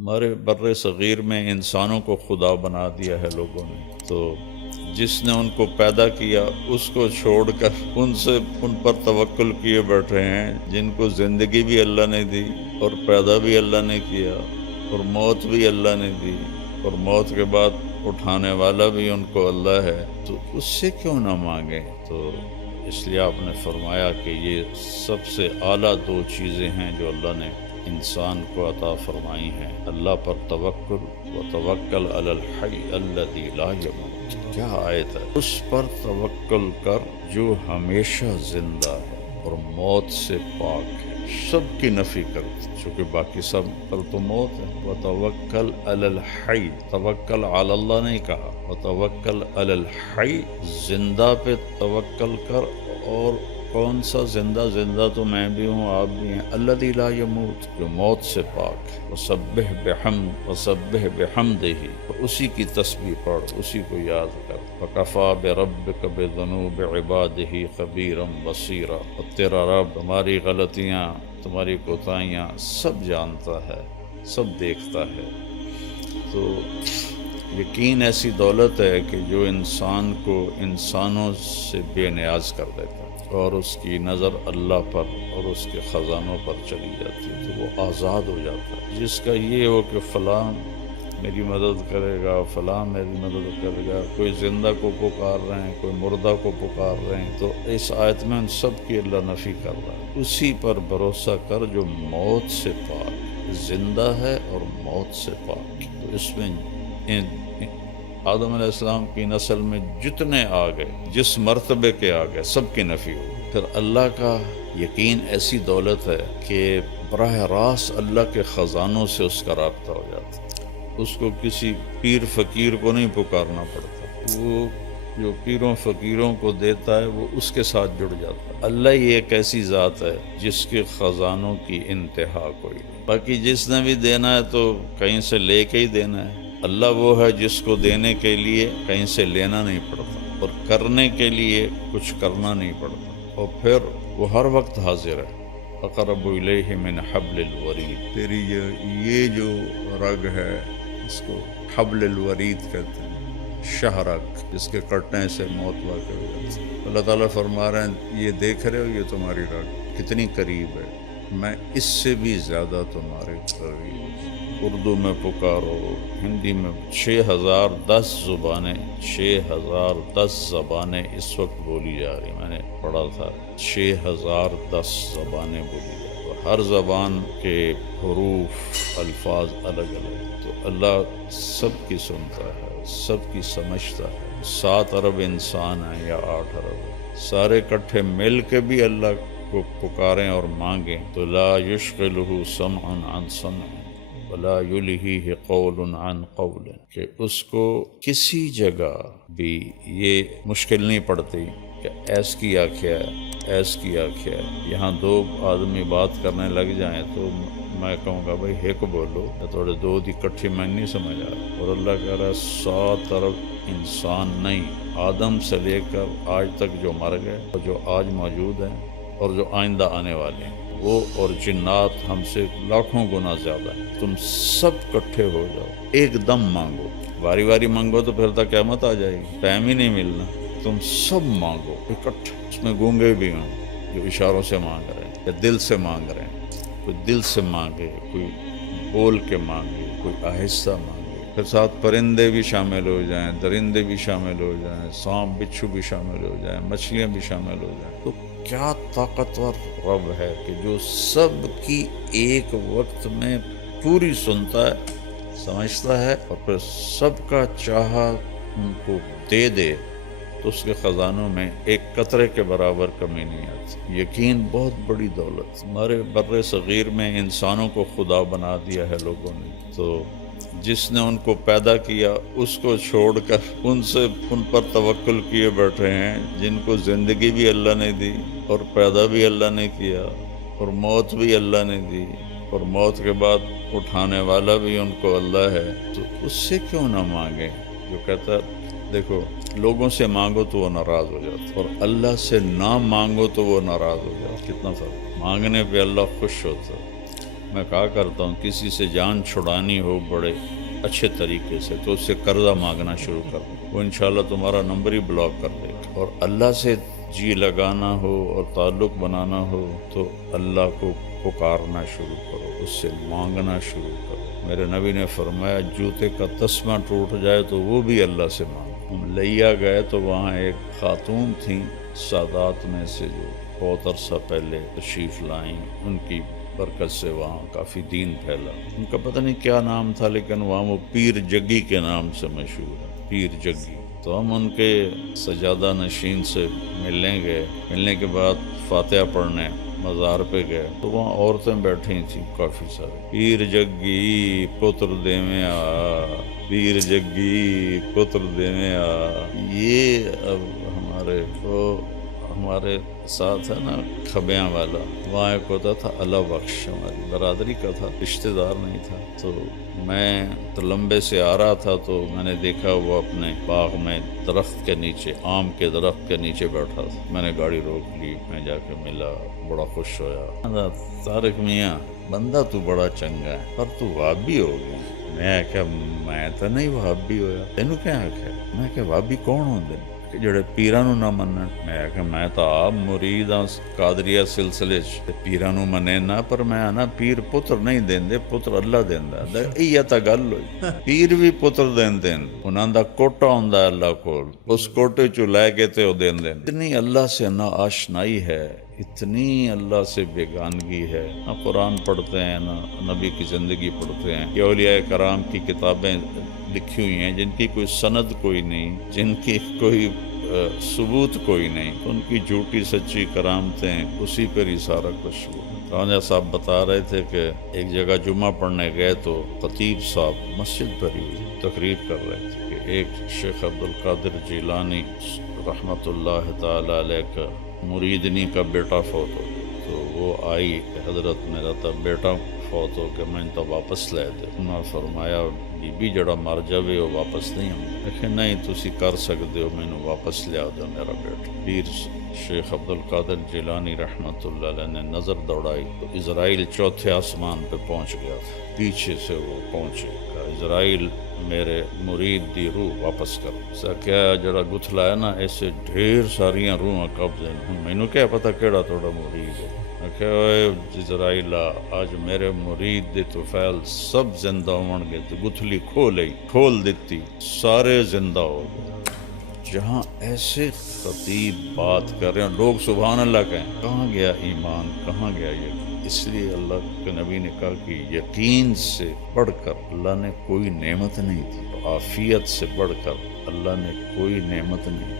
ہمارے بر صغیر میں انسانوں کو خدا بنا دیا ہے لوگوں نے، تو جس نے ان کو پیدا کیا اس کو چھوڑ کر ان پر توکل کیے بیٹھے ہیں جن کو زندگی بھی اللہ نے دی اور پیدا بھی اللہ نے کیا اور موت بھی اللہ نے دی اور موت کے بعد اٹھانے والا بھی ان کو اللہ ہے، تو اس سے کیوں نہ مانگیں؟ تو اس لیے آپ نے فرمایا کہ یہ سب سے اعلیٰ دو چیزیں ہیں جو اللہ نے انسان کو عطا فرمائی ہیں، اللہ پر توکل و توکل علی الحی الذی لا یموت۔ کیا آیت ہے؟ اس پر توکل کر جو ہمیشہ زندہ ہے اور موت سے پاک ہے، سب کی نفی کر، چونکہ باقی سب پر تو موت ہے۔ وتوکل علی الحی، توکل علی اللہ نہیں کہا، وتوکل علی الحی، زندہ پہ توکل کر۔ اور کون سا زندہ؟ زندہ تو میں بھی ہوں، آپ بھی ہیں، الذی لا یموت، جو موت سے پاک ہے۔ وسبح بحمدہ، اسی کی تسبیح پڑھ، اسی کو یاد کر۔ وکفیٰ بربک بذنوب عبادہ خبیرا بصیرا، اور تیرا رب تمہاری غلطیاں، تمہاری کوتاہیاں سب جانتا ہے، سب دیکھتا ہے۔ تو یقین ایسی دولت ہے کہ جو انسان کو انسانوں سے بے نیاز کر دیتا ہے اور اس کی نظر اللہ پر اور اس کے خزانوں پر چلی جاتی ہے، تو وہ آزاد ہو جاتا ہے۔ جس کا یہ ہو کہ فلاں میری مدد کرے گا، فلاں میری مدد کرے گا، کوئی زندہ کو پکار رہے ہیں، کوئی مردہ کو پکار رہے ہیں، تو اس آیت میں ان سب کی اللہ نفی کر رہا ہے۔ اسی پر بھروسہ کر جو موت سے پاک، زندہ ہے اور موت سے پاک۔ تو اس میں آدم علیہ السلام کی نسل میں جتنے آ گئے، جس مرتبے کے آ گئے، سب کی نفی ہو۔ پھر اللہ کا یقین ایسی دولت ہے کہ براہ راست اللہ کے خزانوں سے اس کا رابطہ ہو جاتا ہے، اس کو کسی پیر فقیر کو نہیں پکارنا پڑتا، وہ جو پیروں فقیروں کو دیتا ہے وہ اس کے ساتھ جڑ جاتا ہے۔ اللہ ہی ایک ایسی ذات ہے جس کے خزانوں کی انتہا کوئی نہیں، باقی جس نے بھی دینا ہے تو کہیں سے لے کے ہی دینا ہے۔ اللہ وہ ہے جس کو دینے کے لیے کہیں سے لینا نہیں پڑتا اور کرنے کے لیے کچھ کرنا نہیں پڑتا، اور پھر وہ ہر وقت حاضر ہے۔ اقرب الیہ من حبل الورید، تیری یہ جو رگ ہے اس کو حبل الورید کہتے ہیں، شہرک، جس کے کٹنے سے موت واقع ہو جاتی ہے۔ اللہ تعالیٰ فرما رہے ہیں یہ دیکھ رہے ہو یہ تمہاری رگ کتنی قریب ہے، میں اس سے بھی زیادہ تمہارے قریب ہوں۔ اردو میں پکارو، ہندی میں 6010 زبانیں، 6010 زبانیں اس وقت بولی جا رہی، میں نے پڑھا تھا 6010 زبانیں بولی جا رہی، اور ہر زبان کے حروف، الفاظ الگ الگ، تو اللہ سب کی سنتا ہے، سب کی سمجھتا ہے۔ 7 ارب انسان ہیں یا 8 ارب، سارے اکٹھے مل کے بھی اللہ کو پکاریں اور مانگیں تو لا یشغلہ سمع عن سمع ولا یلہیہ قول عن قول، کہ اس کو کسی جگہ بھی یہ مشکل نہیں پڑتی کہ ایس کی آنکھیں ہے، ایس کی آنکھیں ہے۔ یہاں 2 آدمی بات کرنے لگ جائیں تو میں کہوں گا بھائی ایک بولو، یا تھوڑے 2 دی کٹھی میں نہیں سمجھ آ رہا، اور اللہ کہہ رہا ہے 100 طرف انسان نہیں، آدم سے لے کر آج تک جو مر گئے اور جو آج موجود ہیں اور جو آئندہ آنے والے ہیں، وہ اور جنات ہم سے لاکھوں گنا زیادہ ہیں، تم سب کٹھے ہو جاؤ، ایک دم مانگو، باری باری مانگو تو پھر تک قیامت آ جائے گی، ٹائم ہی نہیں ملنا، تم سب مانگو اکٹھے۔ اس میں گونگے بھی ہوں جو اشاروں سے مانگ رہے ہیں یا دل سے مانگ رہے ہیں، کوئی دل سے مانگے، کوئی بول کے مانگے، کوئی آہستہ مانگے، پھر ساتھ پرندے بھی شامل ہو جائیں، درندے بھی شامل ہو جائیں، سانپ بچھو بھی شامل ہو جائیں، مچھلیاں بھی شامل ہو جائیں، تو کیا طاقتور رب ہے کہ جو سب کی ایک وقت میں پوری سنتا ہے، سمجھتا ہے، اور پھر سب کا چاہا ان کو دے دے تو اس کے خزانوں میں ایک قطرے کے برابر کمی نہیں آتی۔ یقین بہت بڑی دولت۔ ہمارے بر صغیر میں انسانوں کو خدا بنا دیا ہے لوگوں نے، تو جس نے ان کو پیدا کیا اس کو چھوڑ کر ان پر توکل کیے بیٹھے ہیں جن کو زندگی بھی اللہ نے دی اور پیدا بھی اللہ نے کیا اور موت بھی اللہ نے دی اور موت کے بعد اٹھانے والا بھی ان کو اللہ ہے، تو اس سے کیوں نہ مانگیں؟ جو کہتا ہے دیکھو لوگوں سے مانگو تو وہ ناراض ہو جاتا، اور اللہ سے نہ مانگو تو وہ ناراض ہو جاتا، کتنا فرق۔ مانگنے پہ اللہ خوش ہوتا ہے، میں کہا کرتا ہوں کسی سے جان چھڑانی ہو بڑے اچھے طریقے سے تو اس سے قرضہ مانگنا شروع کر دو، وہ انشاءاللہ تمہارا نمبر ہی بلاک کر دے گا۔ اور اللہ سے جی لگانا ہو اور تعلق بنانا ہو تو اللہ کو پکارنا شروع کرو، اس سے مانگنا شروع کرو۔ میرے نبی نے فرمایا جوتے کا تسمہ ٹوٹ جائے تو وہ بھی اللہ سے مانگو۔ ہم لیا گئے تو وہاں ایک خاتون تھیں سادات میں سے جو بہت عرصہ پہلے تشریف لائیں، ان کی برکت سے وہاں کافی دین پھیلا۔ ان کا پتہ نہیں کیا نام تھا لیکن وہاں وہ پیر جگی کے نام سے مشہور ہے، پیر جگی۔ تو ہم ان کے سجادہ نشین سے ملنے گئے، ملنے کے بعد فاتحہ پڑھنے مزار پہ گئے تو وہاں عورتیں بیٹھی تھیں کافی سارے۔ پیر جگی پتر دیویں آ، پیر جگی پتر دیویں آ۔ یہ اب ہمارے ساتھ ہے نا کھبیاں والا، وہاں ایک ہوتا تھا اللہ بخش، ہماری برادری کا تھا، رشتہ دار نہیں تھا۔ تو میں تو لمبے سے آ رہا تھا تو میں نے دیکھا وہ اپنے باغ میں درخت کے نیچے، آم کے درخت کے نیچے بیٹھا تھا۔ میں نے گاڑی روک لی، میں جا کے ملا، بڑا خوش ہویا۔ طارق میاں بندہ تو بڑا چنگا ہے پر تو وہابی ہو گیا۔ میں کہ میں تو نہیں وہابی ہویا، تینوں کیا آکھیا؟ میں کہ وہابی کون ہوندے کہ جڑے پیراں نو نہ منن؟ میں تو آپ مرید ہاں قادریہ سلسلے چ، پیراں نو منے نہ، پر میں نا پیر پتر نہیں دیندے، پتر اللہ دیندا۔ ایہ تا گل ہوئی، پیر بھی پتر دیندے، انہاں دا کوٹا ہوندا اللہ کول، اس کوٹے چوں لے کے تے او دیندے۔ اتنی اللہ سے نا آشنائی ہے، اتنی اللہ سے بیگانگی ہے، نہ قرآن پڑھتے ہیں نہ نبی کی زندگی پڑھتے ہیں۔ یہ اولیاء کرام کی کتابیں لکھی ہوئی ہیں جن کی کوئی سند کوئی نہیں، جن کی کوئی ثبوت کوئی نہیں، ان کی جھوٹی سچی کرامتیں، اسی پر ہی سارا کچھ ہوا۔ خواجہ صاحب بتا رہے تھے کہ ایک جگہ جمعہ پڑھنے گئے تو خطیب صاحب مسجد پر ہی تقریر کر رہے تھے کہ ایک شیخ عبدالقادر جیلانی رحمۃ اللہ تعالی علیہ کا مریدنی کا بیٹا فوت ہو گیا۔ تو وہ آئی کہ حضرت میرا تا بیٹا فوت ہو کے میں تو واپس لے دے۔ انہوں نے فرمایا بی بی جڑا مر جاوے وہ واپس نہیں ہوں۔ لیکن نہیں تسی کر سکتے ہو، میں نے واپس لیا دو میرا بیٹا۔ پیر شیخ عبدالقادر جیلانی رحمۃ اللہ علیہ نے نظر دوڑائی تو اسرائیل چوتھے آسمان پہ پہنچ گیا تھا، پیچھے سے وہ پہنچے گا، اسرائیل میرے مرید دی روح واپس کر۔ سا کیا جڑا گتھلا ہے نا ایسے ڈھیر ساریاں روحاں قبضے ہیں، میں نے کیا پتہ کیڑا توڑا مرید ہے۔ کہ اے اسرائیل آج میرے مرید دے توفیل سب زندہ ہون گے، تو گتھلی کھول دیتی، سارے زندہ ہو گئے۔ جہاں ایسے خطیب بات کر رہے ہیں لوگ سبحان اللہ کہیں، کہاں گیا ایمان، کہاں گیا یقین؟ اس لیے اللہ کے نبی نے کہا کہ یقین سے بڑھ کر اللہ نے کوئی نعمت نہیں دی، عافیت سے بڑھ کر اللہ نے کوئی نعمت نہیں دی۔